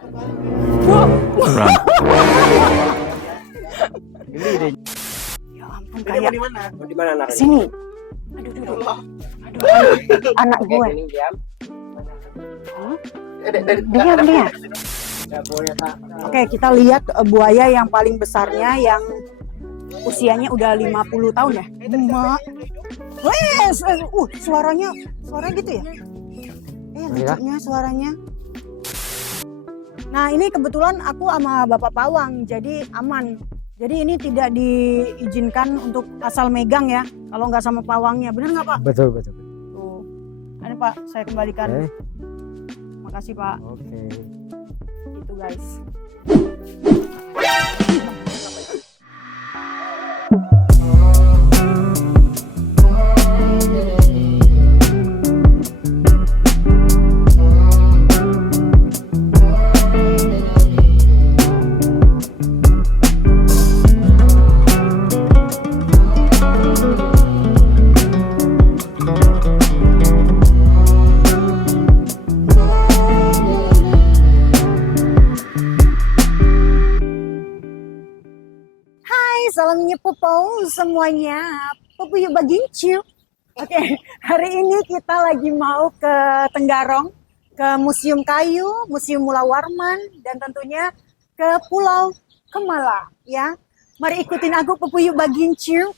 Ya ampun, kayak di mana? Sini. Aduh. Anak gue. Dia. Oke, kita lihat buaya yang paling besarnya yang usianya udah 50 tahun ya. Suaranya gitu ya. Lucunya suaranya. Nah, ini kebetulan aku sama Bapak Pawang, jadi aman. Jadi ini tidak diizinkan untuk asal megang ya, kalau nggak sama pawangnya. Benar nggak Pak? Betul. Tuh. Ini Pak, saya kembalikan. Okay. Makasih Pak. Oke. Itu guys. Salam nyepupo semuanya, Pupuyuk Bagincu. Oke, hari ini kita lagi mau ke Tenggarong, ke Museum Kayu, Museum Mula Warman, dan tentunya ke Pulau Kemala. Ya, mari ikutin aku Pupuyuk Bagincu.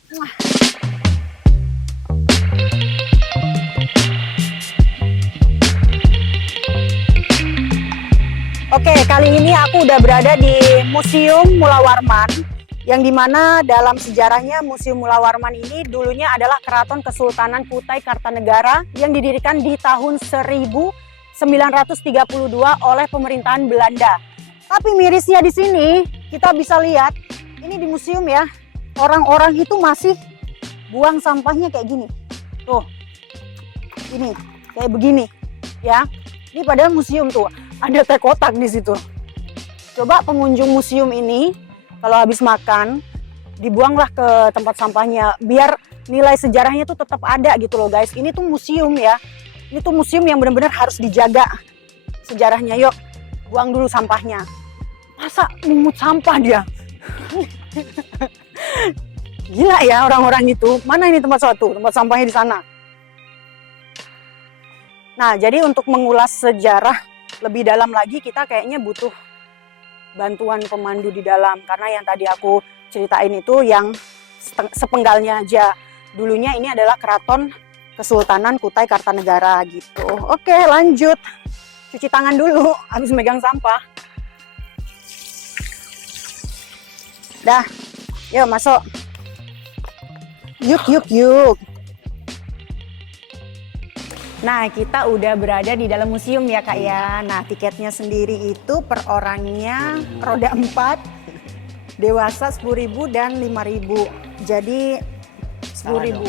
Oke, kali ini aku udah berada di Museum Mula Warman. Yang dimana dalam sejarahnya Museum Mula Warman ini dulunya adalah Keraton Kesultanan Kutai Kartanegara yang didirikan di tahun 1932 oleh pemerintahan Belanda. Tapi mirisnya di sini kita bisa lihat, ini di museum ya, orang-orang itu masih buang sampahnya kayak gini. Tuh, ini kayak begini ya. Ini padahal museum tuh, ada teh kotak di situ. Coba pengunjung museum ini kalau habis makan, dibuanglah ke tempat sampahnya, biar nilai sejarahnya tuh tetap ada gitu loh guys. Ini tuh museum ya, ini tuh museum yang benar-benar harus dijaga sejarahnya. Yuk, buang dulu sampahnya. Masa mungut sampah dia? Gila ya orang-orang itu. Mana ini tempat sampahnya di sana. Nah, jadi untuk mengulas sejarah lebih dalam lagi, kita kayaknya butuh bantuan pemandu di dalam, karena yang tadi aku ceritain itu yang sepenggalnya aja. Dulunya ini adalah Keraton Kesultanan Kutai Kartanegara gitu. Oke, lanjut. Cuci tangan dulu habis megang sampah. Dah, yuk masuk. Yuk. Nah, kita udah berada di dalam museum ya Kak ya. Nah, tiketnya sendiri itu per orangnya roda 4, dewasa 10.000 dan 5.000. Jadi 10.000.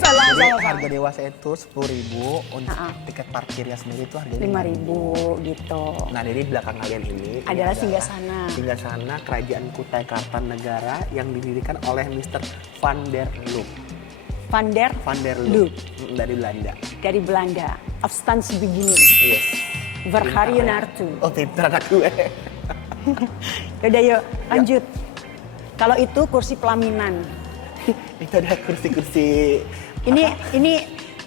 Salah Ibu. Harga dewasa itu 10.000, untuk tiket parkirnya sendiri itu harganya 5.000 gitu. Nah, jadi di belakang kalian ini adalah Singgasana. Singgasana Kerajaan Kutai Kartanegara yang didirikan oleh Mr. Van der Lubbe. Van der Lubbe dari Belanda. Afstans beginning. Yes. Verharje naartoe. Oh, pintar anak gue. Yaudah yuk, lanjut. Kalau itu kursi pelaminan. Itu ada kursi-kursi. Ini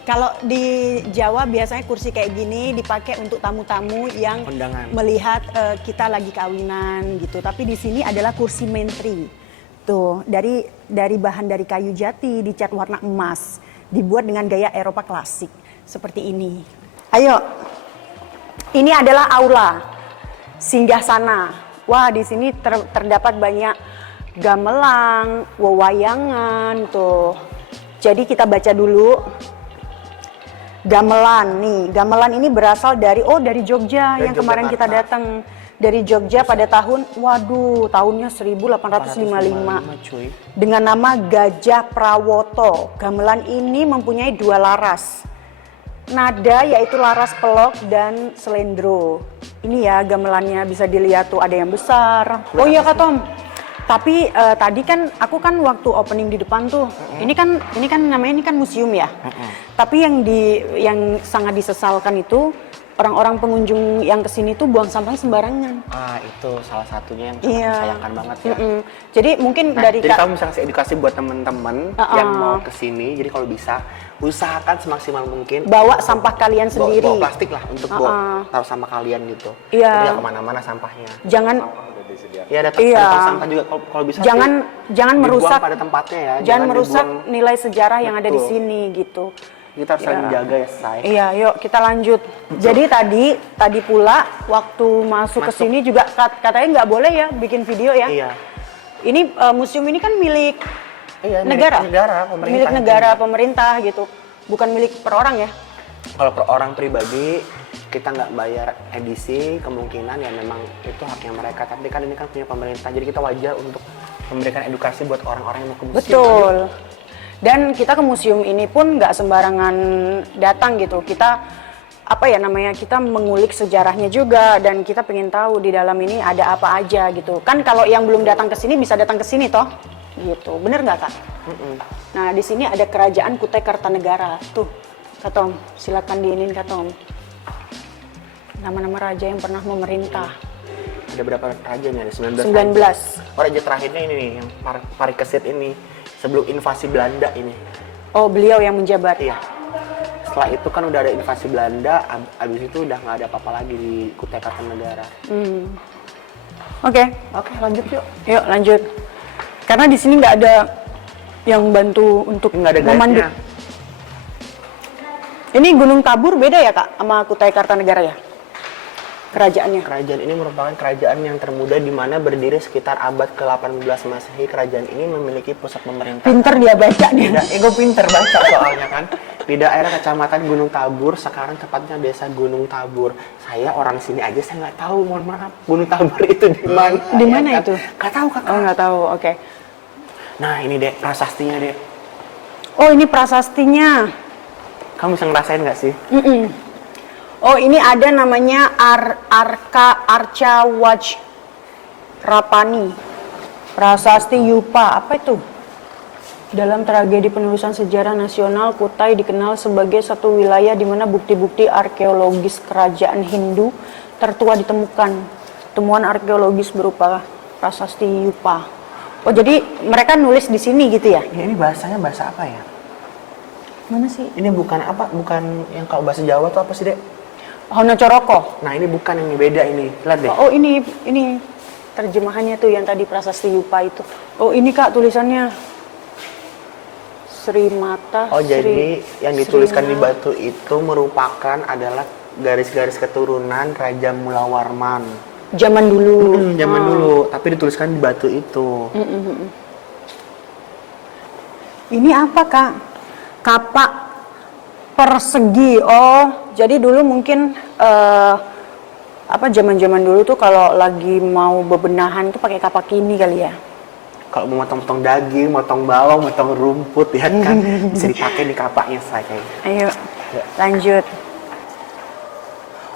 kalau di Jawa biasanya kursi kayak gini dipakai untuk tamu-tamu yang undangan, melihat kita lagi kawinan gitu. Tapi di sini adalah kursi menteri. Tuh, dari bahan dari kayu jati, dicat warna emas, dibuat dengan gaya Eropa klasik seperti ini. Ayo, ini adalah aula Singgasana. Wah, di sini terdapat banyak gamelan, wewayangan tuh. Jadi kita baca dulu. Gamelan nih, gamelan ini berasal dari Jogja yang kemarin kita datang. Dari Jogja pada tahunnya 1855 dengan nama Gajah Prawoto. Gamelan ini mempunyai 2 laras nada, yaitu laras pelok dan selendro. Ini ya gamelannya, bisa dilihat tuh, ada yang besar. Oh iya Kak Tom, tapi tadi kan aku kan waktu opening di depan tuh, ini kan namanya museum ya. Tapi yang sangat disesalkan itu orang-orang pengunjung yang kesini tuh buang sampahnya sembarangan. Itu salah satunya yang sangat Iya. disayangkan banget ya. Jadi mungkin Jadi kamu bisa kasih edukasi buat teman-teman yang mau kesini. Jadi kalau bisa usahakan semaksimal mungkin bawa sampah kalian sendiri. Bawa plastik lah untuk bawa taruh sampah kalian gitu. Iya. Jadi nggak kemana-mana sampahnya. Jangan Ya ada Iya. tempat sampah juga kalau bisa. jangan dibuang merusak pada tempatnya ya. jangan merusak dibuang. nilai sejarah yang ada di Betul. sini gitu. Kita harus saling jaga ya, say. Iya, yuk kita lanjut. Jadi tadi pula waktu masuk ke sini juga katanya nggak boleh ya bikin video ya. Iya. Ini museum ini kan milik Negara, pemerintah. milik negara, pemerintah gitu, bukan milik per orang ya. Kalau per orang pribadi kita nggak bayar edisi, kemungkinan ya memang itu haknya mereka. Tapi kan ini kan punya pemerintah, jadi kita wajar untuk memberikan edukasi buat orang-orang yang mau ke museum. Betul. Dan kita ke museum ini pun nggak sembarangan datang gitu. Kita kita mengulik sejarahnya juga dan kita pengen tahu di dalam ini ada apa aja gitu. Kan kalau yang belum datang ke sini bisa datang ke sini toh, gitu. Bener nggak Kak? Nah di sini ada Kerajaan Kutai Kartanegara. Tuh, Kak Tom, silakan diinin Kak Tom. Nama-nama raja yang pernah memerintah. Ada berapa raja nih? Ada 19. 19. Oh, raja terakhirnya ini nih, yang Parikesit ini. Sebelum invasi Belanda ini. Oh, beliau yang menjabat. Iya. Setelah itu kan udah ada invasi Belanda, abis itu udah nggak ada apa-apa lagi di Kutai Kartanegara. Oke, Lanjut yuk. yuk lanjut. Karena di sini nggak ada yang bantu untuk Nggak ada memandu. guide-nya. Ini Gunung Tabur beda ya Kak sama Kutai Kartanegara ya? Kerajaannya. Kerajaan ini merupakan kerajaan yang termuda di mana berdiri sekitar abad ke-18 Masehi. Kerajaan ini memiliki pusat pemerintahan. Pinter dia baca dia. Gue pinter baca soalnya kan. Di daerah Kecamatan Gunung Tabur, sekarang tepatnya Desa Gunung Tabur. Saya orang sini aja saya nggak tahu, mohon maaf. Gunung Tabur itu di mana? Di mana kan? itu? Nggak tahu Kak. Oh nggak tahu, oke. Nah ini deh prasastinya deh. Oh ini prasastinya. Kamu bisa ngerasain nggak sih? Oh ini ada namanya Arca Waj Rapani Prasasti Yupa. Apa itu? Dalam tragedi penulisan sejarah nasional, Kutai dikenal sebagai satu wilayah di mana bukti-bukti arkeologis kerajaan Hindu tertua ditemukan. Temuan arkeologis berupa prasasti Yupa. Oh jadi mereka nulis di sini gitu ya? Ya ini bahasanya bahasa apa ya? Mana sih? Ini bukan apa? Bukan yang kalau bahasa Jawa tuh apa sih dek? Hono Coroko. Nah ini bukan, ini beda ini. Lihat deh. Oh ini terjemahannya tuh yang tadi prasasti Yupa itu. Oh ini Kak tulisannya Sri Mata. Oh jadi yang dituliskan di Sri batu itu merupakan adalah garis-garis keturunan Raja Mulawarman. Zaman dulu. Zaman dulu, tapi dituliskan di batu itu. Ini apa Kak? Kapak persegi. Oh, jadi dulu mungkin zaman-zaman dulu tuh kalau lagi mau bebenahan tuh pakai kapak ini kali ya. Kalau mau motong-motong daging, motong bawang, motong rumput ya kan bisa dipakai di kapaknya saya kayaknya. Ayo, lanjut.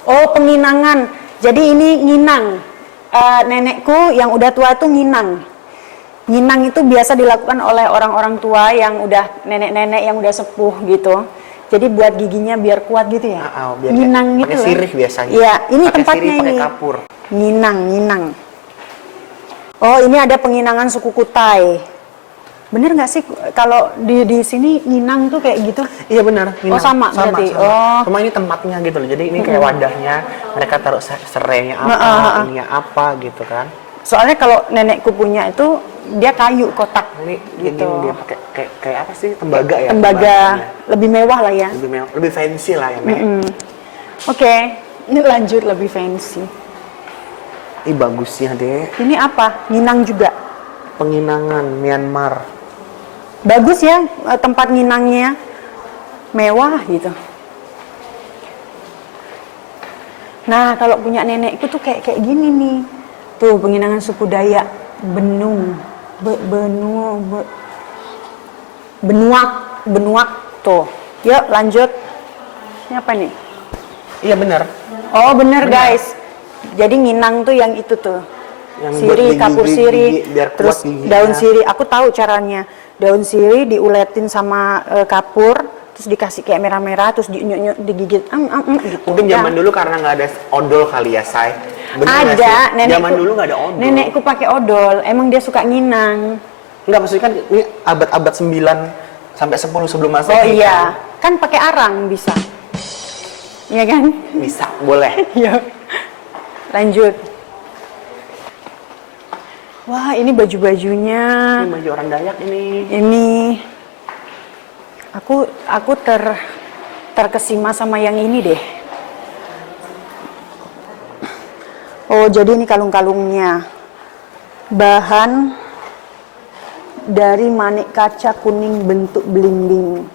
Oh, penginangan. Jadi ini nginang. Nenekku yang udah tua itu nginang. Nginang itu biasa dilakukan oleh orang-orang tua yang udah nenek-nenek yang udah sepuh gitu. Jadi buat giginya biar kuat gitu ya. Biar Nginang gitu. pakai sirih biasanya. Iya, ini Pakai tempatnya sirih, pakai ini. kapur. Nginang. Oh, ini ada penginangan suku Kutai. Bener nggak sih kalau di sini nginang tuh kayak gitu? Iya benar. Oh, sama berarti. Sama. Oh. Cuma ini tempatnya gitu loh. Jadi ini kayak wadahnya. Mereka taruh serainya apa, ininya apa gitu kan. Soalnya kalau nenekku punya itu dia kayu kotak. Ini gitu. dia pakai kayak apa sih? Tembaga ya. Tembaga lebih mewah lah ya. Lebih mewah, lebih fancy lah ya. Oke, ini lanjut lebih fancy. Ih bagusnya deh. Ini apa? Nginang juga. Penginangan Myanmar. Bagus ya tempat nginangnya. Mewah gitu. Nah, kalau punya nenekku tuh kayak gini nih. Tuh penginangan suku Dayak Benung. Benuak tuh. Yuk lanjut. Ini apa nih? Iya benar. Oh bener guys. Jadi nginang tuh yang itu tuh. Yang siri, buat kapur gigi, siri, biar kuat terus giginya. daun siri. Aku tahu caranya. Daun siri diuletin sama kapur, terus dikasih kayak merah-merah, terus digigit, gitu. Mungkin zaman dulu karena nggak ada odol kali ya, Say. Bener nggak ada, sih? nenekku. Zaman dulu nggak ada odol. Nenekku pakai odol, emang dia suka nginang. Nggak, maksudnya kan ini abad-abad 9 sampai 10 sebelum Masehi. Oh iya, kan pakai arang bisa. Iya kan? Bisa, boleh. Iya. Lanjut. Wah, ini baju-bajunya. Ini baju orang Dayak ini. Ini aku terkesima sama yang ini deh. Oh, jadi ini kalung-kalungnya. Bahan dari manik kaca kuning bentuk belimbing.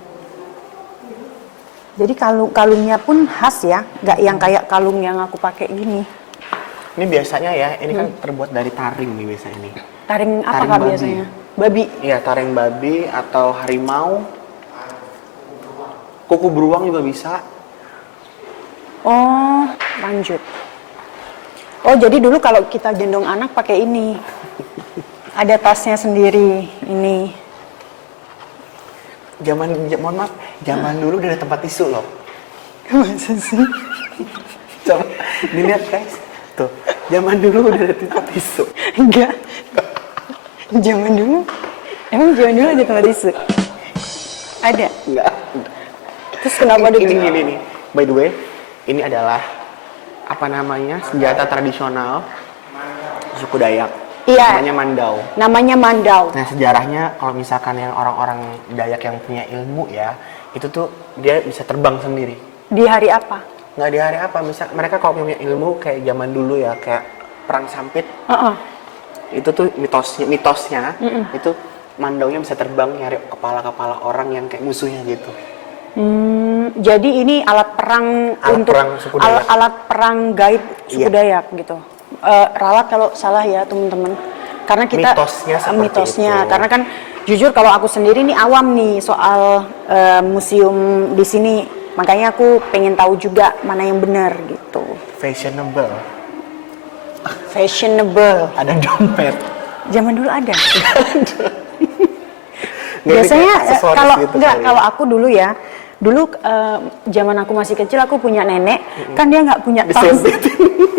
Jadi kalungnya pun khas ya, nggak yang kayak kalung yang aku pakai gini. Ini biasanya ya, ini kan terbuat dari taring nih biasanya nih. Taring apa Taring kak babi. biasanya? Babi. Iya, taring babi atau harimau. Kuku beruang juga bisa. Oh, lanjut. Oh, jadi dulu kalau kita gendong anak pakai ini. Ada tasnya sendiri, ini. Mohon maaf, zaman dulu udah ada tempat tisu loh. Masa sih? Coba dilihat guys. Tuh, zaman dulu udah ada tempat tisu. Enggak. Zaman dulu? Emang zaman dulu ada tempat tisu? Ada? Enggak. Terus kenapa ada ini nih. By the way, ini adalah apa namanya? Senjata tradisional suku Dayak. Iya. Namanya mandau. Namanya mandau. Nah, sejarahnya kalau misalkan yang orang-orang Dayak yang punya ilmu ya, itu tuh dia bisa terbang sendiri. Di hari apa? Nggak di hari apa, misal mereka kalau punya ilmu kayak zaman dulu ya, kayak perang sampit. Itu tuh mitosnya itu mandaunya bisa terbang nyari kepala-kepala orang yang kayak musuhnya gitu. Jadi ini alat perang untuk perang suku Dayak. alat perang gaib suku Iya. Dayak gitu. Ralat kalau salah ya teman-teman. Karena kita Mitosnya seperti mitosnya. itu. Karena kan jujur kalau aku sendiri nih awam nih soal museum di sini. Makanya aku pengen tahu juga mana yang benar gitu. Fashionable. Fashionable. Ada dompet. Zaman dulu ada. Nggak, Biasanya ini kayak aksesoris kalau gitu enggak kali. kalau aku dulu ya. Dulu zaman aku masih kecil aku punya nenek, kan dia nggak punya tas.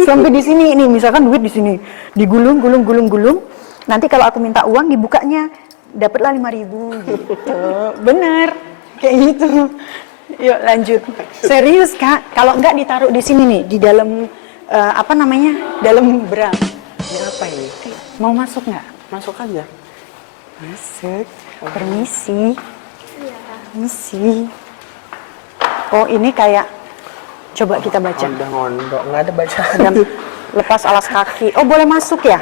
Sampai di sini ini misalkan duit di sini digulung gulung. Nanti kalau aku minta uang dibukanya dapatlah 5.000 gitu. Bener kayak gitu. Yuk lanjut. Serius Kak, kalau nggak ditaruh di sini nih di dalam apa namanya? Dalam bra. Ini apa ini? Mau masuk nggak? Masuk aja. Masuk. Permisi. Permisi. Oh ini kayak coba kita baca. Ondok, nggak ada bacaan. Dan lepas alas kaki. Oh boleh masuk ya?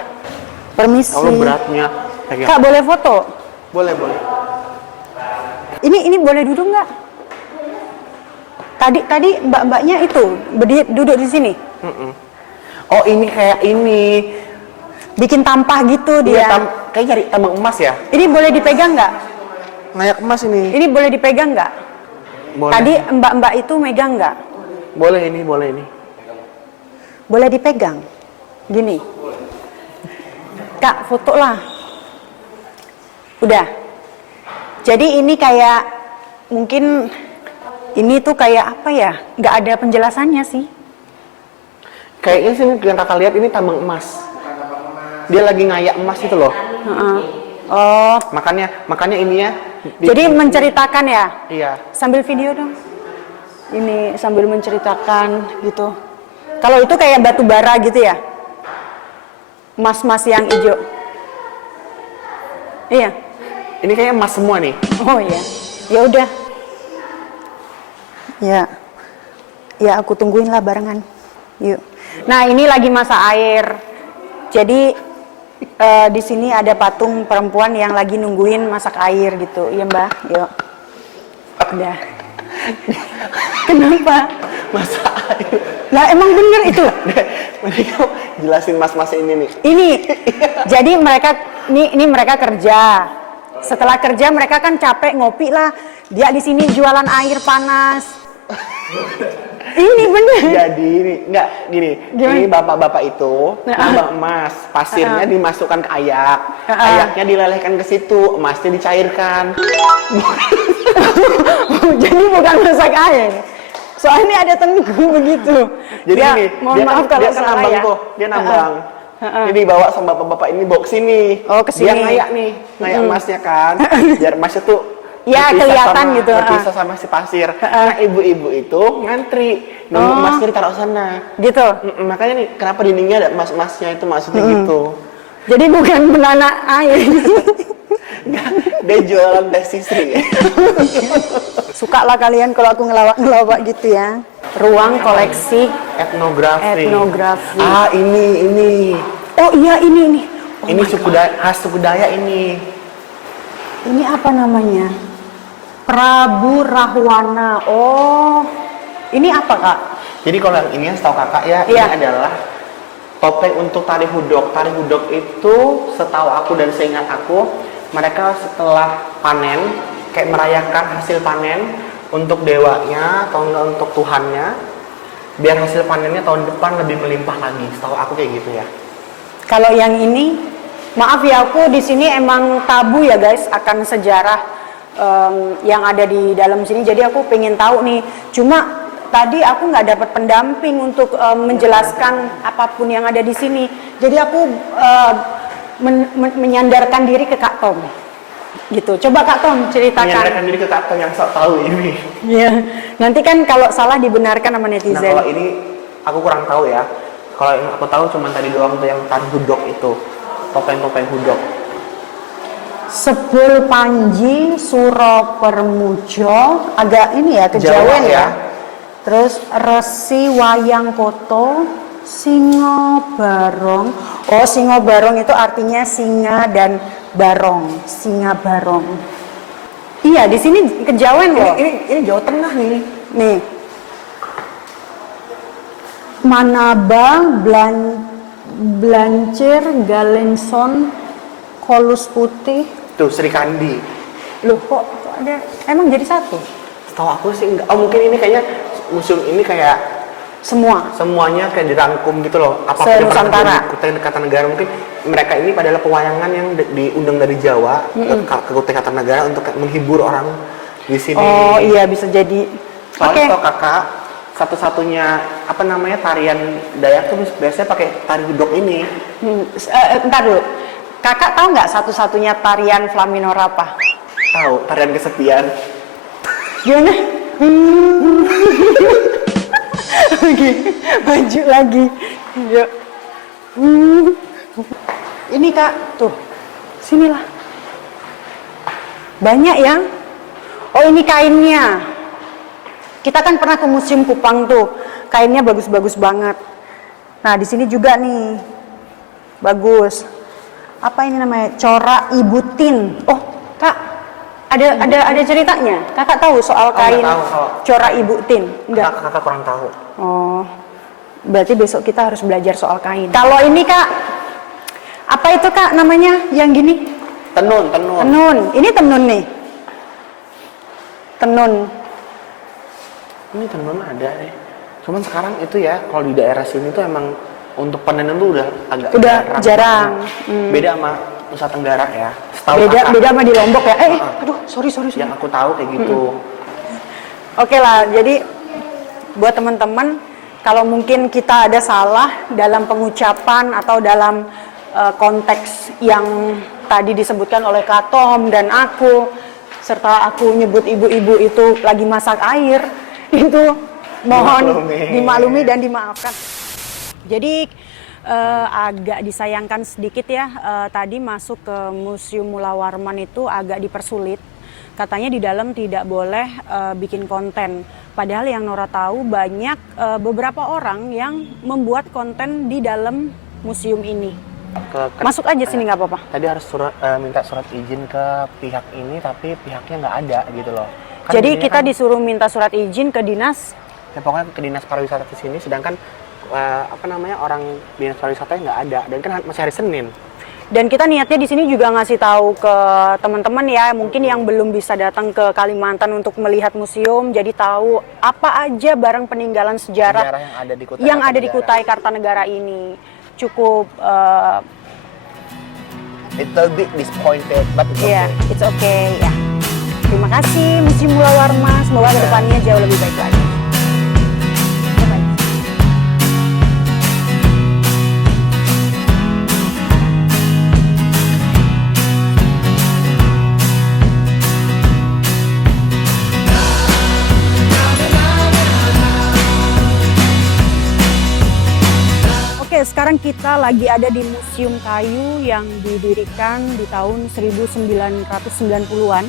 Permisi. Kalau beratnya. Pegang. Kak boleh foto? Boleh. Ini boleh duduk nggak? Tadi mbak-mbaknya itu duduk di sini. Oh ini kayak ini. Bikin tampah gitu dia. Kayak nyari tambang emas ya? Ini boleh dipegang nggak? Ngayak emas ini. Ini boleh dipegang nggak? Boleh. Tadi mbak-mbak itu megang nggak? Boleh ini. Boleh dipegang. Gini. Kak, foto lah. Udah. Jadi ini kayak mungkin ini tuh kayak apa ya? Nggak ada penjelasannya sih. Kayaknya sih yang kakak lihat ini tambang emas. Dia lagi ngayak emas itu loh. Oh, Makanya ininya. jadi menceritakan ya? Iya. Sambil video dong. Ini sambil menceritakan gitu. Kalau itu kayak batu bara gitu ya? Emas-emas yang hijau. Iya. Ini kayaknya emas semua nih. Oh iya. Ya udah. Ya. Ya aku tungguin lah barengan. Yuk. Nah, ini lagi masa air. Jadi di sini ada patung perempuan yang lagi nungguin masak air gitu. Iya, Mbak. Yuk. Udah. Kenapa? Masa air. Lah emang bener itu. Mending kamu jelasin mas-mas ini nih. Ini. Jadi mereka ini mereka kerja. Setelah kerja mereka kan capek ngopi lah. Dia di sini jualan air panas. Ini bener. Jadi ini enggak gini. Gimana? Ini bapak-bapak itu tambang emas, pasirnya dimasukkan ke ayak. Ayaknya dilelehkan ke situ, emasnya dicairkan. Jadi bukan masak air. Soalnya ada tengku begitu. Jadi ya, ini, mohon maaf kalau dia kan salah nambang ya. tuh, dia nambang. Ini dibawa sama bapak-bapak ini bawa ke sini. Oh, ke sini. Dia ngayak nih, ngayak emasnya kan. Biar emasnya tuh ya kelihatan gitu. Berpisah sama si pasir. Nah, ibu-ibu itu ngantri nunggu emasnya ditaruh sana. Gitu. Makanya nih, kenapa dindingnya ada emas-emasnya itu maksudnya gitu. Jadi bukan menanak air. Enggak, dia jualan desistri. Suka lah kalian kalau aku ngelawak gitu ya. Ruang koleksi etnografi. Ah, ini. Oh iya ini. Oh ini khas suku Dayak ini. Ini apa namanya? Prabu Rahwana. Oh, ini apa kak? Jadi kalau yang ini yang setahu kakak ya, ini adalah topeng untuk tari hudok. Tari hudok itu setahu aku dan seingat aku, mereka setelah panen kayak merayakan hasil panen untuk dewanya atau enggak untuk Tuhannya, biar hasil panennya tahun depan lebih melimpah lagi. Setahu aku kayak gitu ya. Kalau yang ini, maaf ya aku di sini emang tabu ya guys akan sejarah yang ada di dalam sini. Jadi aku pengen tahu nih. Cuma tadi aku nggak dapat pendamping untuk menjelaskan apapun yang ada di sini. Jadi aku menyandarkan diri ke Kak Tom. Gitu. Coba Kak Tom ceritakan. Menyandarkan diri ke Kak Tom yang sok tahu ini. Iya. Nanti kan kalau salah dibenarkan sama netizen. Nah kalau ini aku kurang tahu ya. Kalau yang aku tahu cuma tadi doang tuh yang tari hudok itu. Topeng-topeng hudok. Sebul Panji Suro Permujo, agak ini ya kejawen ya. Terus Resi Wayang Koto, Singo Barong. Oh, Singo Barong itu artinya singa dan barong, singa barong. Iya, di sini kejawen loh. Ini Jawa Tengah nih. Nih. Manaba, Blancir, Galenson, Kolus Putih. Tuh Sri Kandi. Loh kok ada? Emang jadi satu? Setahu aku sih enggak. Oh mungkin ini kayaknya museum ini kayak semuanya kayak dirangkum gitu loh. Apa Se-Nusantara. Kutai Kartanegara mungkin mereka ini adalah pewayangan yang diundang dari Jawa ke Kutai Kartanegara untuk menghibur orang di sini. Oh iya bisa jadi. Soalnya kalau kakak satu-satunya apa namanya tarian Dayak tuh biasanya pakai tari hudok ini. Entar dulu. Kakak tahu nggak satu-satunya tarian Flaminor apa? Tahu, tarian kesepian. Gimana? Oke, maju lagi. Yuk. Ini kak, tuh, sinilah. Banyak ya. Oh ini kainnya. Kita kan pernah ke Museum Kupang tuh, kainnya bagus-bagus banget. Nah di sini juga nih, bagus. Apa ini namanya? Corak Ibu Tin. Oh kak, ada ceritanya. Kakak tahu soal kain Corak Ibu Tin? Enggak. Kakak kurang tahu. Oh, berarti besok kita harus belajar soal kain. Kalau ini kak, apa itu kak namanya yang gini? Tenun. Tenun. Ini tenun nih. Tenun. Ini tenun ada deh. Cuman sekarang itu ya, kalau di daerah sini tuh emang untuk panenan tuh udah agak jarang. Beda sama Nusa Tenggara ya. Beda sama di Lombok ya. Aduh, sorry. Yang aku tahu kayak gitu. Oke lah, jadi buat teman-teman, kalau mungkin kita ada salah dalam pengucapan atau dalam konteks yang tadi disebutkan oleh Kak Tom dan aku, serta aku nyebut ibu-ibu itu lagi masak air, itu mohon dimaklumi dan dimaafkan. Jadi agak disayangkan sedikit ya, tadi masuk ke Museum Mula Warman itu agak dipersulit. Katanya di dalam tidak boleh bikin konten. Padahal yang Nora tahu banyak beberapa orang yang membuat konten di dalam museum ini. Masuk aja sini nggak apa-apa. Tadi harus minta surat izin ke pihak ini, tapi pihaknya nggak ada gitu loh. Kan jadi kita disuruh minta surat izin ke dinas. Ya pokoknya ke dinas pariwisata di sini, sedangkan orang dinas pariwisatanya nggak ada, dan kan masih hari Senin. Dan kita niatnya di sini juga ngasih tahu ke teman-teman ya, mungkin yang belum bisa datang ke Kalimantan untuk melihat museum, jadi tahu apa aja barang peninggalan sejarah yang ada di Kutai Kartanegara ini. Cukup it's a bit disappointed, but it's okay. It's okay ya. Terima kasih Museum Mula Warma, semoga kedepannya jauh lebih baik lagi. Bye-bye. Oke, sekarang kita lagi ada di Museum Kayu yang didirikan di tahun 1990-an.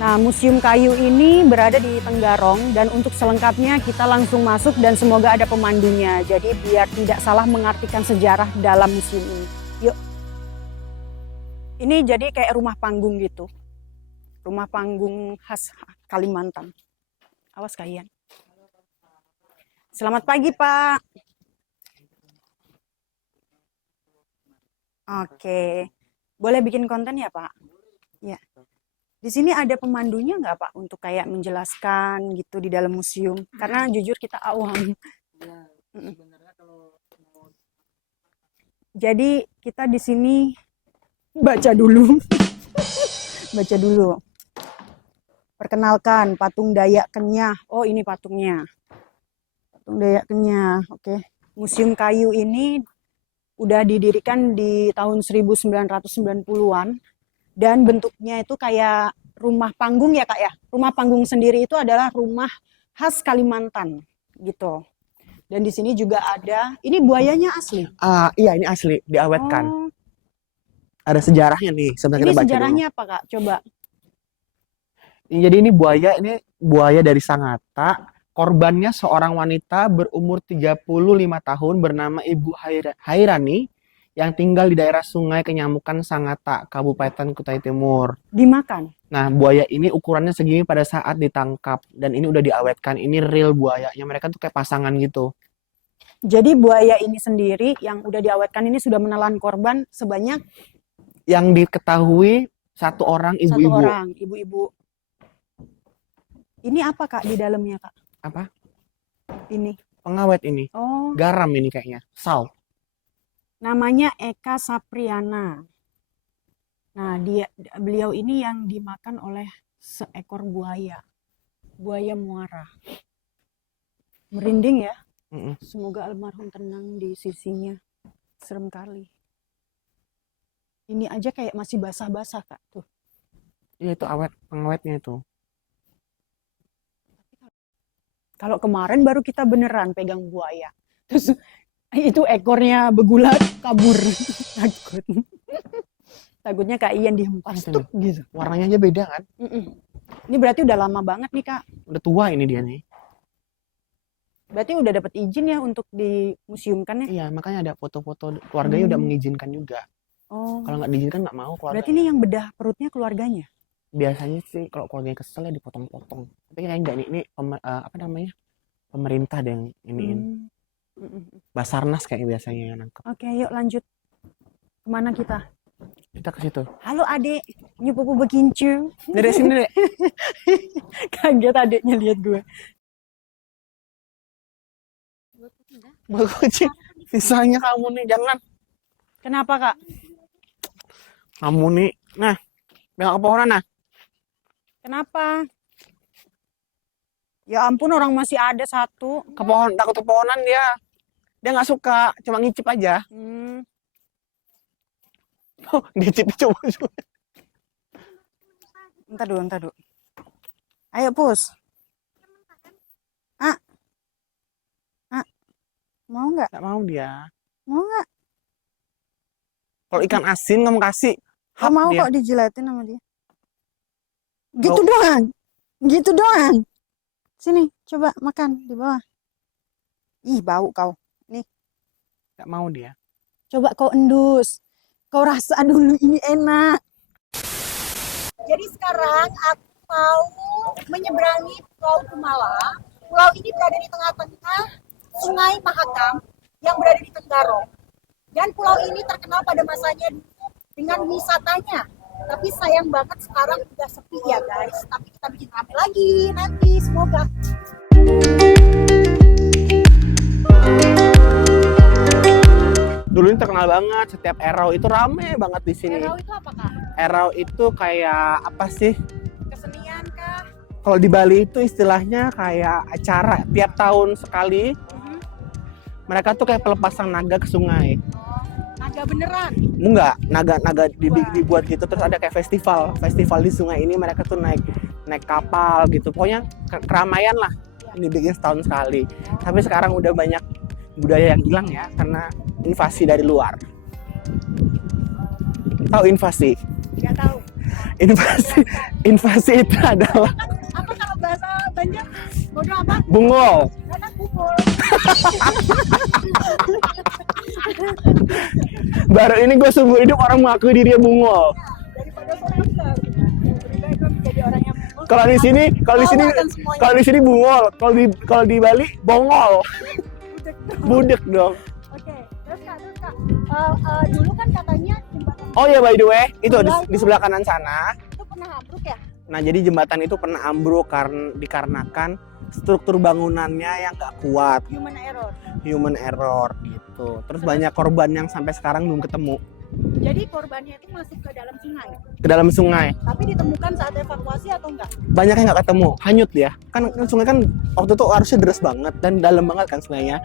Nah, Museum Kayu ini berada di Tenggarong dan untuk selengkapnya kita langsung masuk dan semoga ada pemandunya. Jadi biar tidak salah mengartikan sejarah dalam museum ini. Yuk. Ini jadi kayak rumah panggung gitu. Rumah panggung khas Kalimantan. Awas kalian. Selamat pagi, Pak. Oke, boleh bikin konten ya Pak? Ya. Di sini ada pemandunya nggak Pak untuk kayak menjelaskan gitu di dalam museum? Karena jujur kita awam. Sebenarnya kalau Jadi kita di sini baca dulu. Baca dulu. Perkenalkan patung Dayak Kenyah. Oh ini patungnya. Patung Dayak Kenyah. Oke. Museum Kayu ini udah didirikan di tahun 1990-an dan bentuknya itu kayak rumah panggung ya Kak ya. Rumah panggung sendiri itu adalah rumah khas Kalimantan gitu. Dan di sini juga ada, ini buayanya asli. iya ini asli, diawetkan. Oh, Ada sejarahnya nih, sebenarnya ini kita baca sejarahnya dulu. apa Kak? Coba. Jadi ini buaya dari Sangatta. Korbannya seorang wanita berumur 35 tahun bernama Ibu Hairani yang tinggal di daerah Sungai Kenyamukan Sangatta, Kabupaten Kutai Timur. Dimakan. Nah, buaya ini ukurannya segini pada saat ditangkap dan ini udah diawetkan. Ini real buayanya. Mereka tuh kayak pasangan gitu. Jadi buaya ini sendiri yang udah diawetkan ini sudah menelan korban sebanyak Yang diketahui satu orang satu ibu-ibu. orang, ibu-ibu. Ini apa Kak di dalamnya Kak? Apa? Ini. Pengawet ini. Oh, Garam ini kayaknya. Salt. namanya Eka Sapriana. Nah, beliau ini yang dimakan oleh seekor buaya. Buaya muara. Merinding ya. Mm-mm. Semoga almarhum tenang di sisinya. Serem kali. Ini aja kayak masih basah-basah Kak. Tuh. Iya itu pengawetnya itu. Kalau kemarin baru kita beneran pegang buaya. Terus itu ekornya begulat kabur. Takut. Takutnya Kak Ian dihempas Itu tuh gitu. Warnanya aja beda kan? Mm-mm. Ini berarti udah lama banget nih Kak. Udah tua ini dia nih. Berarti udah dapat izin ya untuk dimuseumkan ya? Iya, makanya ada foto-foto keluarganya udah mengizinkan juga. Oh. Kalau nggak diizinkan nggak mau keluarganya. Berarti ini yang bedah perutnya keluarganya? Biasanya sih kalau keluarganya kesel ya dipotong-potong. Tapi kayaknya enggak ini apa namanya? Pemerintah deh yang iniin. Mm-mm. Basarnas kayak biasanya yang nangkep. Oke, yuk lanjut. Kemana kita? Kita ke situ. Halo adik, nyepupu bekincu. Dari sini deh. Kaget adiknya lihat gue. Buat kucing. Sisanya kamu nih, jangan. Kenapa Kak? Kamu nih. Nah, pegang ke pohonan nah. Kenapa? Ya ampun orang masih ada satu. Takut ke pohonan dia. Dia nggak suka, cuma ngicip aja. Oh, ngicip coba. Entar dulu. Ayo Pus. Mau nggak? Nggak mau dia. Mau nggak? Kalau ikan asin kamu kasih. Kau mau dia. kok dijilatin sama dia. Gitu doang. Gitu doang. Sini, coba makan di bawah. Ih, bau kau. Nih. Nggak mau dia. Coba kau endus. Kau rasa dulu ini enak. Jadi sekarang aku mau menyeberangi Pulau Kumala. Pulau ini berada di tengah-tengah Sungai Mahakam yang berada di Tenggarong. Dan pulau ini terkenal pada masanya dulu dengan wisatanya. Tapi sayang banget sekarang udah sepi ya guys. Tapi kita bikin rame lagi nanti, semoga. Dulu ini terkenal banget, setiap Erau itu rame banget di sini. Erau itu apa Kak? Erau itu kayak apa sih? Kesenian Kalau di Bali itu istilahnya kayak acara tiap tahun sekali. Mereka tuh kayak pelepasan naga ke sungai. Naga beneran? Enggak, naga dibuat gitu. Terus ada kayak festival di sungai ini. Mereka tuh naik kapal gitu. Pokoknya keramaian lah. Ini bikin setahun sekali. Tapi sekarang udah banyak budaya yang hilang ya karena invasi dari luar. Tahu invasi? Nggak tahu. Invasi itu adalah Apa kalau bahasa Banjar? Bodoh apa? bungol. Anak kumpul. Baru ini gue seumur hidup orang mengaku dirinya bungol. Daripada koruptor. Lebih baik gue menjadi orang yang kumpul. Kalau di sini bungol. Kalau di Bali bongol. Budek dong. Oke, terus kak, dulu kan katanya jembatan Oh ya, by the way, itu di sebelah kanan sana. itu pernah ambruk ya? Nah, jadi jembatan itu pernah ambruk dikarenakan struktur bangunannya yang nggak kuat, human error gitu. Terus banyak korban yang sampai sekarang belum ketemu. Jadi korbannya itu masuk ke dalam sungai, Ke dalam sungai. tapi ditemukan saat evakuasi atau enggak? Banyak yang nggak ketemu, hanyut ya. Kan sungai kan waktu itu harusnya deras banget dan dalam banget kan sungainya.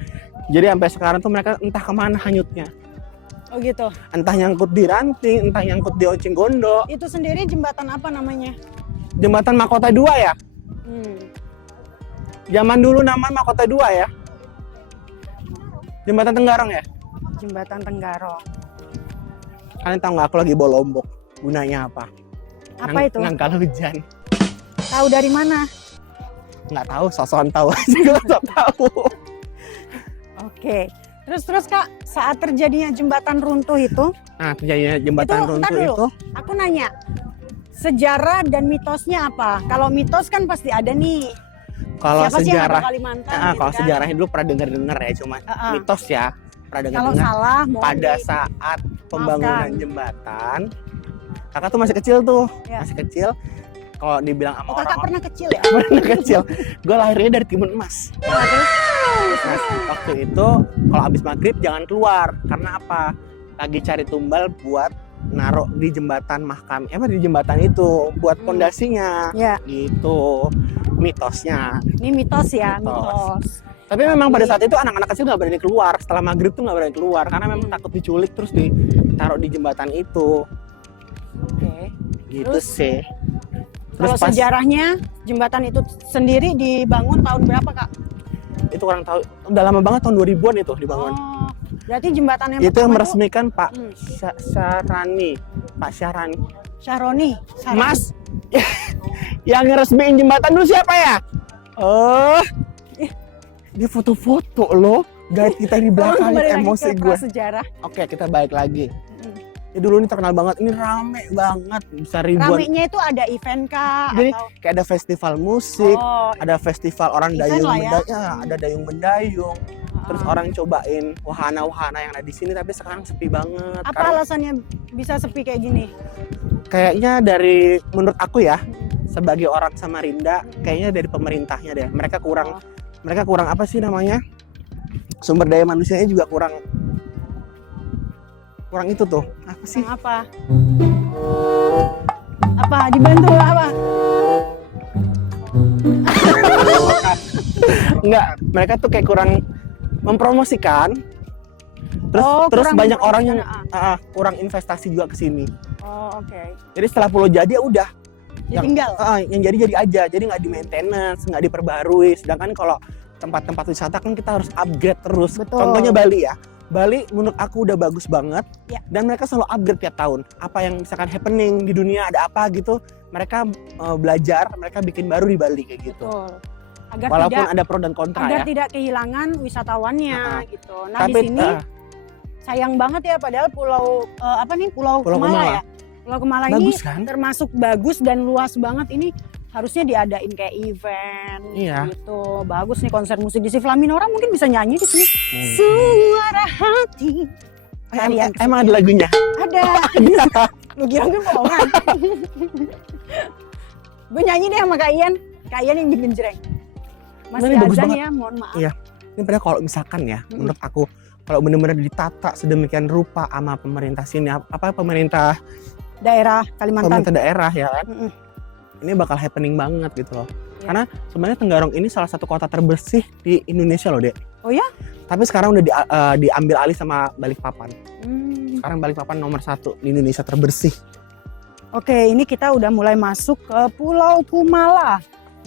Jadi sampai sekarang tuh mereka entah kemana hanyutnya. Oh gitu. Entah nyangkut di ranting, entah nyangkut di ojeng gondo. Itu sendiri jembatan apa namanya? Jembatan Mahkota 2 ya? Zaman dulu nama Mahkota 2 ya? Jembatan Tenggarong ya? Jembatan Tenggarong. Kalian tahu nggak aku lagi bawa Lombok? Gunanya apa? Apa itu? Nangkal hujan. Tahu dari mana? Nggak tahu, sosokan tahu aja. Nggak tahu. Oke. Terus kak, saat terjadinya jembatan runtuh itu, Nah, terjadinya jembatan Itu, runtuh ntar dulu. itu. aku nanya, sejarah dan mitosnya apa? Kalau mitos kan pasti ada nih. Kalau Siapa sih yang sejarah, ada Kalimantan? gitu kalau kan? sejarahnya dulu pernah dengar ya, cuma mitos ya. Pernah Kalau dengar. salah, mohon Pada di- saat pembangunan Maafkan. jembatan, kakak tuh masih kecil tuh, Ya. masih kecil. Kalau dibilang sama Oh, kakak orang-orang pernah kecil ya? pernah kecil, gue lahirnya dari Timun Emas. Nah, terus? Nah, waktu itu kalau habis maghrib jangan keluar karena apa? Lagi cari tumbal buat naruh di jembatan di jembatan itu buat pondasinya. Ya, Gitu mitosnya. ini mitos ya, Mitos. mitos. Tapi memang pada saat itu anak-anak kecil nggak berani keluar. Setelah maghrib tuh nggak berani keluar karena memang takut diculik terus ditaruh di jembatan itu. Oke. Gitu Terus? sih. Kalau sejarahnya jembatan itu sendiri dibangun tahun berapa kak? itu kurang tahu, udah lama banget tahun 2000-an itu dibangun. Oh, berarti jembatan yang Itu yang pertama meresmikan Pak Hmm. Pak Syahrani. Syaroni. Mas, yang ngeresmiin jembatan dulu siapa ya? Oh, dia foto-foto loh. Guide kita di belakang, Kembali lagi emosi ke gue. prasejarah. Oke, kita balik lagi. Ya dulu ini terkenal banget, ini rame banget, bisa ribuan. Ramenya itu ada event kak? Jadi atau? kayak ada festival musik, Oh, ada festival orang event dayung lah ya. ada dayung mendayung. Terus ah. orang cobain wahana-wahana yang ada di sini, tapi sekarang sepi banget. Apa Karena alasannya bisa sepi kayak gini? kayaknya dari menurut aku ya, sebagai orang Samarinda, kayaknya dari pemerintahnya deh. Mereka kurang apa sih namanya? Sumber daya manusianya juga kurang itu tuh. Apa sih? Yang apa? Apa dibantu apa? Enggak, mereka tuh kayak kurang mempromosikan. Terus kurang banyak orang yang mempromosikan, kurang investasi juga ke sini. Oh, oke. Jadi setelah pulau jadi ya udah, Ditinggal. yang jadi aja. Jadi nggak di maintenance, nggak diperbarui. Sedangkan kalau tempat-tempat wisata kan kita harus upgrade terus. Betul. Contohnya Bali ya. Bali menurut aku udah bagus banget. Ya. Dan mereka selalu upgrade tiap tahun. Apa yang misalkan happening di dunia, ada apa gitu, mereka belajar, mereka bikin baru di Bali kayak gitu. Betul. Agar Walaupun tidak ada pro dan kontra agar ya. tidak kehilangan wisatawannya gitu. Nah, Tapi di sini sayang banget ya padahal Pulau Pulau Kemala Kemala. ya. Pulau Kemala ini bagus kan? termasuk bagus dan luas banget. Ini harusnya diadain kayak event Iya. gitu. Bagus nih konser musik di si Flaminora mungkin bisa nyanyi di sini. Hmm. Suara hati. Kalian Emang ada lagunya? ada. Lu kira gue bohongan? Gue nyanyi deh sama Kak Ian. Kak Ian yang digenjreng. Masih Ini bagus azan banget. ya, mohon maaf. Iya. Ini padahal kalau misalkan ya, menurut aku kalau benar-benar ditata sedemikian rupa sama pemerintah sini, pemerintah Daerah Kalimantan. daerah ya kan, Mm-mm. ini bakal happening banget gitu loh. Ya. Karena sebenarnya Tenggarong ini salah satu kota terbersih di Indonesia loh, Dek. Oh ya? Tapi sekarang udah diambil alih sama Balikpapan. Hmm. Sekarang Balikpapan nomor 1 di Indonesia terbersih. Oke, ini kita udah mulai masuk ke Pulau Kumala.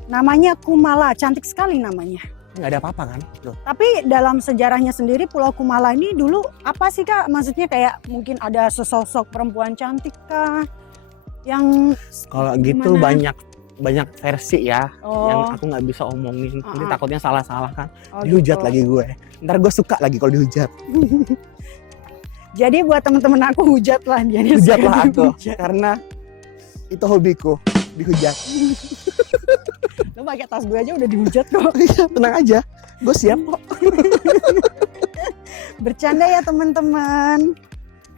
Namanya Kumala, cantik sekali namanya. Nggak ada apa-apa kan? Tuh. Tapi dalam sejarahnya sendiri Pulau Kumala ini dulu apa sih Kak? Maksudnya kayak mungkin ada sesosok perempuan cantik kah? Yang Kalau gitu gimana? banyak versi ya, Oh. yang aku nggak bisa omongin. Nanti Uh-uh. takutnya salah-salah kan. Oh, Dihujat gitu. lagi gue. Ntar gue suka lagi kalau dihujat. Jadi buat temen-temen aku hujat lah. Jadi Hujatlah saya aku, dihujat. karena itu hobiku, dihujat. Lo pakai tas gue aja udah dihujat kok. Tenang aja, gue siap kok. Bercanda ya teman-teman.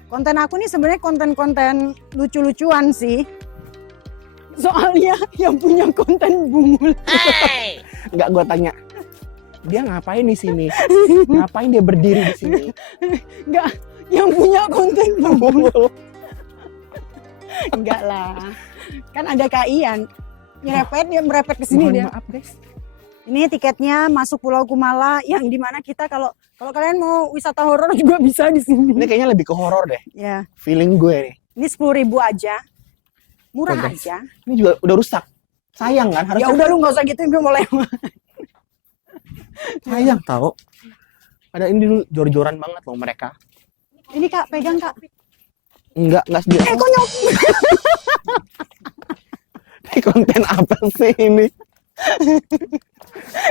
Konten aku nih sebenarnya konten-konten lucu-lucuan sih. Soalnya yang punya konten bungul. Nggak, gue tanya, dia ngapain di sini? Ngapain dia berdiri di sini? Enggak, yang punya konten bungul. Enggak lah. Kan ada Kak Ian. Nyerepet, dia merepet ke sini Mohon dia. maaf guys. Ini tiketnya masuk Pulau Kumala yang dimana kita kalau kalian mau wisata horor juga bisa di sini. Ini kayaknya lebih ke horor deh, Ya, feeling gue nih. ini 10.000 aja. Murah Tuh, guys. aja. Ini juga udah rusak. Sayang kan, Ya harusnya udah lu nggak usah gitu, gue mau lewat. sayang tau. Ada ini dulu jor-joran banget loh mereka. Ini Kak, pegang Kak. Enggak sendiri. Kok nyok? Ini konten apa sih ini?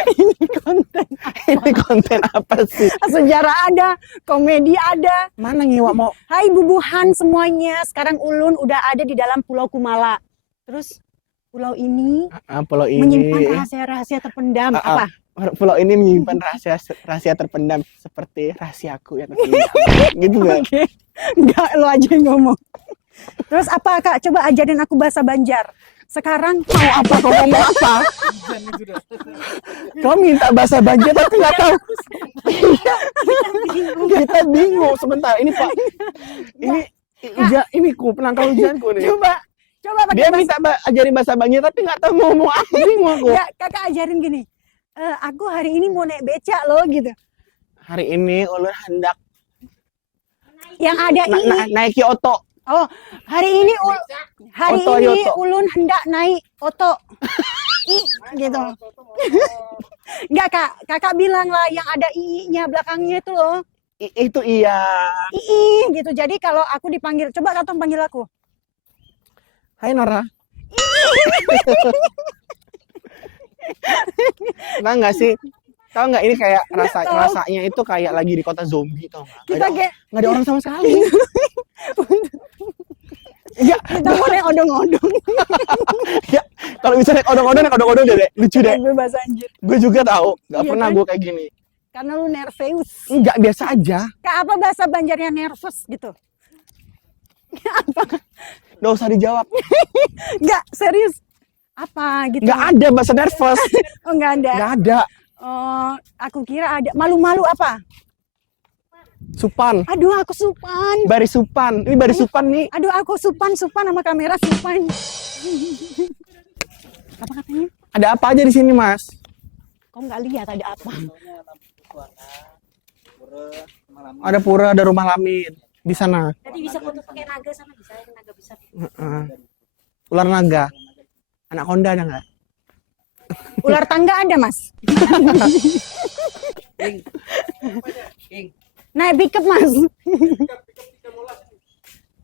Ini konten. Ini konten apa sih? Sejarah ada, komedi ada. Mana ngewa mau? Hai bubuhan semuanya. Sekarang Ulun udah ada di dalam Pulau Kumala. Terus pulau ini Pulau ini. menyimpan rahasia-rahasia terpendam. Ah, ah. Apa? Pulau ini menyimpan rahasia terpendam seperti rahasiaku ya terpendam. Gitu nggak? Oke. Enggak, lo aja yang ngomong. Terus apa Kak? Coba ajarin aku bahasa Banjar. Sekarang Mau apa? Kau ngomong apa? Kau minta bahasa Banjar tapi nggak tahu. Kita bingung sebentar. Ini Pak. Ini ku penangkal hujanku nih. coba pakai Dia bahasa. minta ajarin bahasa Banjar tapi nggak tahu mau ngomong apa. Bingung aku. Enggak, Kakak ajarin gini. Aku hari ini mau naik becak loh gitu. Hari ini ulun hendak Yang ada ini. naik Kyoto. Oh, hari ini Oto, Yoto. Ulun hendak naik oto. Gitu. Enggak Kak, Kakak bilang lah yang ada ii-nya belakangnya itu loh. Itu iya. Ii gitu. Jadi kalau aku dipanggil, coba Katong panggil aku. Hai Nora. Tahu nggak sih? Tahu nggak ini kayak tahu. rasanya itu kayak lagi di kota zombie tau nggak? Kita kayak Nggak ada orang sama sekali. Ya, kita mau naik odong-odong. ya. Kalau bisa naik odong-odong deh. Lucu deh. Bebas anjir. Gue juga tahu. Nggak Iya pernah kan? gue kayak gini. Karena lu nervous. Enggak, biasa aja. Kak, apa bahasa Banjarnya nervous gitu? Nggak usah dijawab. Enggak, serius. Apa gitu? Nggak ada bahasa nervous. Oh, enggak ada. Nggak ada. Oh, aku kira ada. Malu-malu apa? Supan. Aduh, aku supan. Baris supan. Ini baris supan nih. Aduh, aku supan sama kamera supan. Apa katanya? Ada apa aja di sini, Mas? Kok nggak lihat ada apa? Ada pura, ada rumah lamin di sana. Tadi bisa foto pakai naga sama bisa naga besar. Ular naga. Anak konda ada nggak? Ular tangga ada, Mas? Naik pickup, Mas.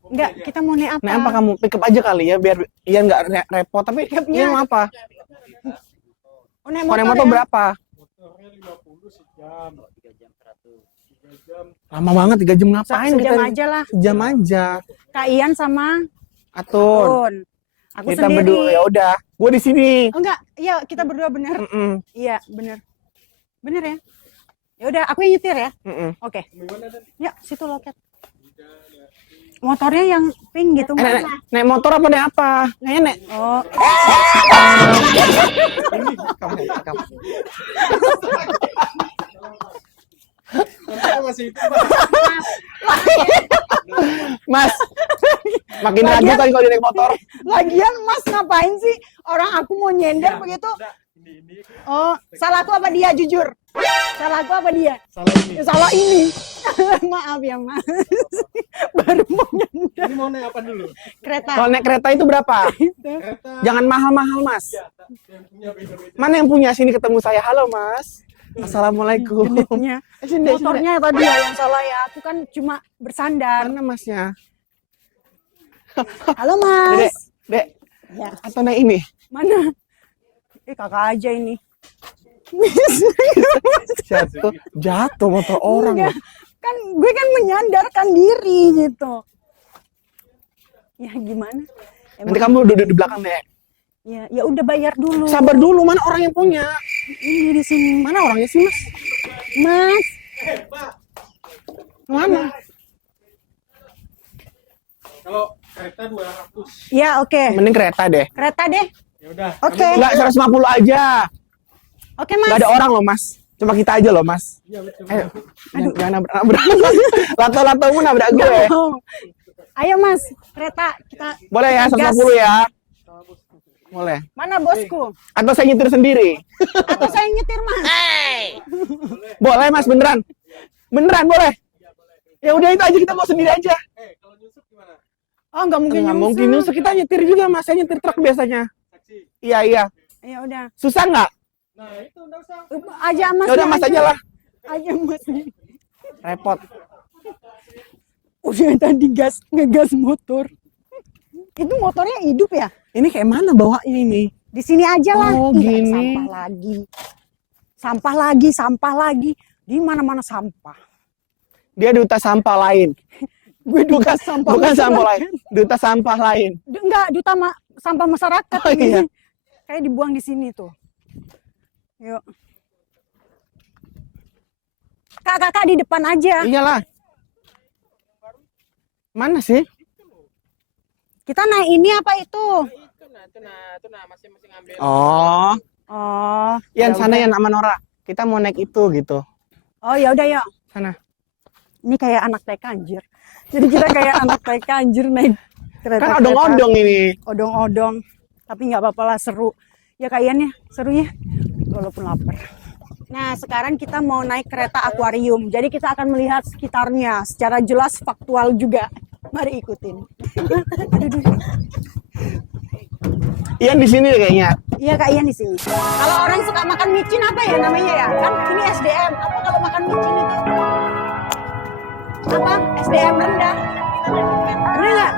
Enggak, kita mau naik apa? Nah, apa kamu pick up aja kali ya biar Ian nggak repot. Tapi Pick-upnya. Ian mau apa? Oh, naik Kalau motor, motor ya? berapa? Lama banget 3 jam ngapain Sejam kita? aja lah. Sejam aja. Kak Ian sama Atun. Kun. Aku Kita sendiri. berdua ya udah. Gue di sini. Oh enggak, iya kita berdua bener. Iya, bener. Bener ya? Ya udah, aku yang nyetir ya. Oke. Ya, situ loket. Motornya yang pink gitu, Mas. Naik motor apa naik apa? Nenek. Oh, Kamu. Mas, makin ragu kan kalau dia naik motor. lagian Mas ngapain sih? Orang aku mau nyender begitu. Oh, salah aku apa dia jujur? Salah aku apa dia? Salah ini. Maaf ya, Mas. Baru mau nyender. Ini mau naik apa dulu? Kereta. Kalau naik kereta itu berapa? Kereta. Jangan mahal-mahal, Mas. Yang punya beda-beda. Mana yang punya? Sini ketemu saya. Halo, Mas. Assalamualaikum. Genitnya. Sini, sini. Motornya tadi ya yang salah ya. Aku kan cuma bersandar. Mana Masnya? Halo, Dek, Mas. Dek. Ya. Atau naik ini? Mana? Kakak aja ini. Jatuh motor orang. Enggak. Kan gue kan menyandarkan diri gitu. Ya gimana? Nanti kamu duduk di belakang, Dek. Ya udah bayar dulu. Sabar dulu, mana orang yang punya? Ini di sini. Mana orangnya sih, Mas? Mas. Mana? Kalau kereta 200. Ya oke. Mending kereta deh. Kereta deh. Ya udah. Oke. Enggak, 150 aja. Oke, Mas. Enggak ada orang loh, Mas. Cuma kita aja loh, Mas. Iya betul. Ayo. Jangan nabrak. Lato-latomu nabrak gue. Oh. Ayo, Mas. Kereta kita. Boleh ya, gas. 150 ya. Boleh. Mana bosku? Atau saya nyetir sendiri? Atau saya nyetir, Mas? Boleh, Mas, beneran. Beneran boleh. Ya udah itu aja, kita mau sendiri aja. Kalau nyusup gimana? Oh, nggak mungkin. Nggak mungkin nyusuk, kita nyetir juga, Mas. Saya nyetir truk biasanya. Taksi. Iya, iya. Ya udah. Susah nggak? Nah, itu enggak usah. Aja Mas. Ya udah, Mas aja lah. Aja Mas. Repot. Udah tadi ngegas motor. Itu motornya hidup ya? Ini kayak mana bawa ini? Di sini aja lah. Oh, Ih, gini. Sampah lagi. Sampah lagi, sampah lagi. Di mana-mana sampah. Dia duta sampah lain. Gue duta sampah. Bukan sampah masyarakat. lain. Duta sampah lain. Enggak, duta sampah masyarakat. Oh, ini. iya. Kayak dibuang di sini tuh. Yuk. Kakak di depan aja. Iyalah. Mana sih? Kita naik ini apa itu? Itu nah, masing-masing ambil. Oh, Oh. yang ya sana udah. yang sama Nora. Kita mau naik itu gitu. Oh ya udah yuk. Sana. Ini kayak anak TK anjir. Jadi kita kayak anak TK anjir naik kereta. Kan odong-odong ini. Odong-odong. Tapi nggak apa-apa lah, seru. Ya kayaknya seru ya. Walaupun lapar. Nah sekarang kita mau naik kereta akuarium. Jadi kita akan melihat sekitarnya secara jelas, faktual juga. Mari ikutin. Ian di sini deh kayaknya. Iya Kak Ian di sini. Kalau orang suka makan micin apa ya namanya ya? Kan ini SDM. Apa kalau makan micin itu? Apa? SDM rendah. Bener nggak?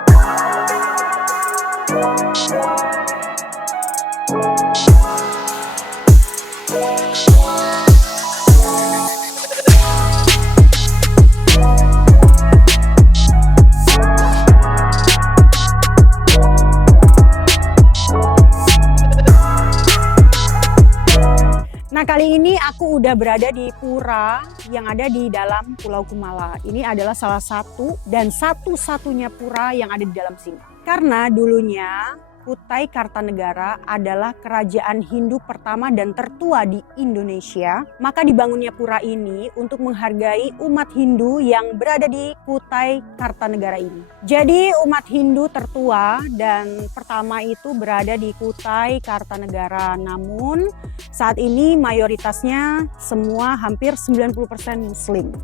Nah kali ini aku udah berada di pura yang ada di dalam Pulau Kumala. Ini adalah salah satu dan satu-satunya pura yang ada di dalam sini. Karena dulunya Kutai Kartanegara adalah kerajaan Hindu pertama dan tertua di Indonesia. Maka dibangunnya pura ini untuk menghargai umat Hindu yang berada di Kutai Kartanegara ini. Jadi umat Hindu tertua dan pertama itu berada di Kutai Kartanegara. Namun saat ini mayoritasnya semua hampir 90% Muslim.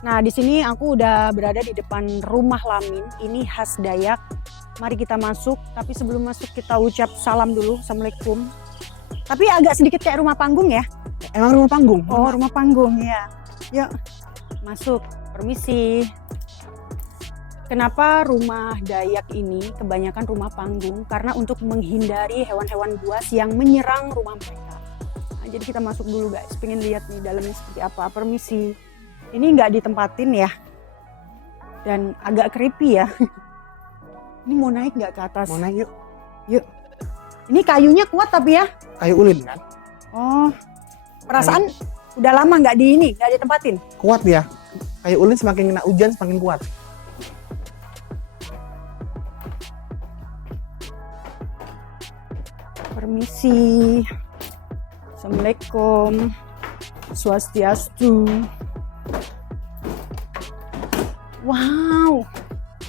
Nah, di sini aku udah berada di depan rumah Lamin. Ini khas Dayak. Mari kita masuk. Tapi sebelum masuk kita ucap salam dulu. Assalamualaikum. Tapi agak sedikit kayak rumah panggung ya. Emang rumah panggung? Oh, rumah panggung ya. Yuk, masuk. Permisi. Kenapa rumah Dayak ini kebanyakan rumah panggung? Karena untuk menghindari hewan-hewan buas yang menyerang rumah mereka. Nah, jadi kita masuk dulu guys. Pengen lihat nih dalamnya seperti apa. Permisi. Ini nggak ditempatin ya. Dan agak creepy ya. Ini mau naik nggak ke atas? Mau naik yuk. Yuk. Ini kayunya kuat tapi ya. Kayu ulin kan? Oh. Perasaan udah lama nggak nggak ditempatin. Kuat ya. Kayu ulin semakin kena hujan semakin kuat. Permisi. Assalamualaikum. Swastiastu. Wow.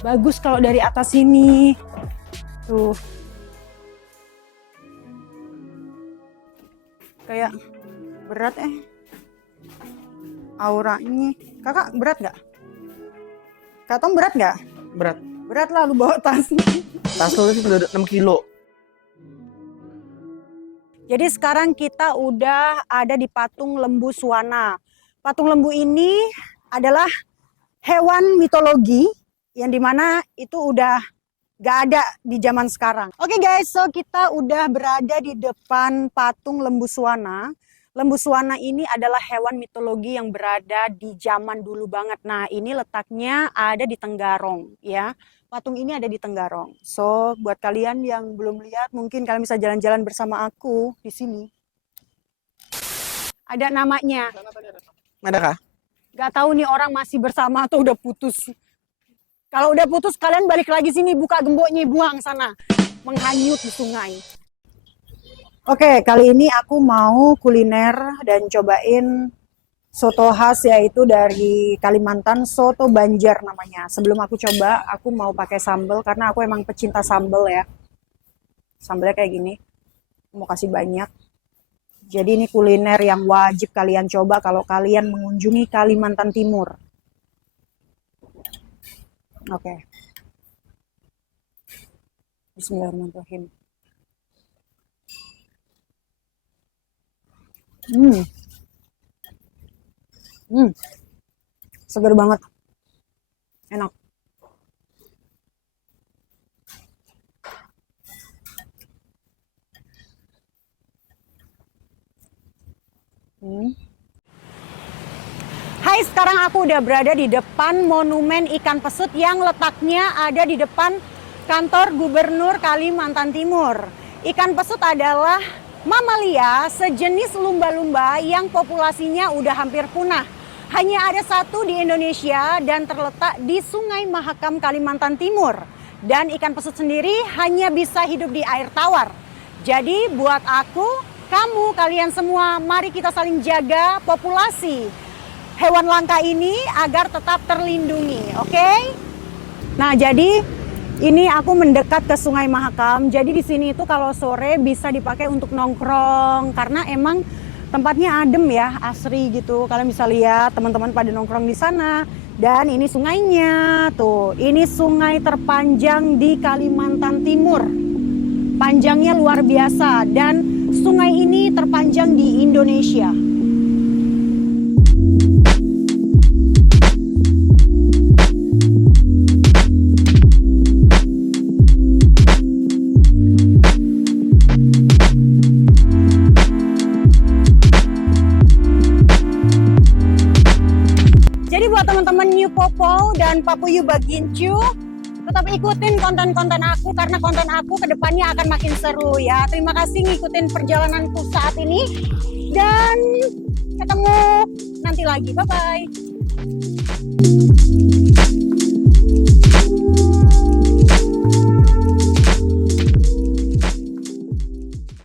Bagus kalau dari atas sini. Tuh. Kayak berat auranya. Kakak berat nggak? Kak Tom berat nggak? Berat. Berat lah lu bawa tas. Tas lu sih udah 6 kilo. Jadi sekarang kita udah ada di patung lembu Swana. Patung lembu ini adalah hewan mitologi yang dimana itu udah gak ada di zaman sekarang. Oke guys, so kita udah berada di depan patung lembu Swana. Lembu Swana ini adalah hewan mitologi yang berada di zaman dulu banget. Nah, ini letaknya ada di Tenggarong ya. Patung ini ada di Tenggarong. So, buat kalian yang belum lihat, mungkin kalian bisa jalan-jalan bersama aku di sini. Ada namanya. Ada kah? Gak tahu nih orang masih bersama atau udah putus. Kalau udah putus, kalian balik lagi sini, buka gemboknya, buang sana. Menghanyut di sungai. Oke, kali ini aku mau kuliner dan cobain soto khas yaitu dari Kalimantan, soto Banjar namanya. Sebelum aku coba, aku mau pakai sambal karena aku emang pecinta sambal ya. Sambalnya kayak gini. Mau kasih banyak. Jadi ini kuliner yang wajib kalian coba kalau kalian mengunjungi Kalimantan Timur. Oke. Bismillahirrahmanirrahim. Segar banget. Enak. Hai, sekarang aku udah berada di depan Monumen Ikan Pesut yang letaknya ada di depan kantor Gubernur Kalimantan Timur. Ikan pesut adalah mamalia sejenis lumba-lumba yang populasinya udah hampir punah. Hanya ada satu di Indonesia dan terletak di Sungai Mahakam, Kalimantan Timur. Dan ikan pesut sendiri hanya bisa hidup di air tawar. Jadi buat aku, kamu, kalian semua, mari kita saling jaga populasi hewan langka ini agar tetap terlindungi, oke? Nah, jadi ini aku mendekat ke Sungai Mahakam. Jadi di sini itu kalau sore bisa dipakai untuk nongkrong karena emang tempatnya adem ya, asri gitu. Kalian bisa lihat teman-teman pada nongkrong di sana. Dan ini sungainya, tuh. Ini sungai terpanjang di Kalimantan Timur. Panjangnya luar biasa dan sungai ini terpanjang di Indonesia. Teman-teman New Popo dan Papuyu Bagincu, tetap ikutin konten-konten aku karena konten aku kedepannya akan makin seru ya. Terima kasih ngikutin perjalananku saat ini dan ketemu nanti lagi. Bye-bye.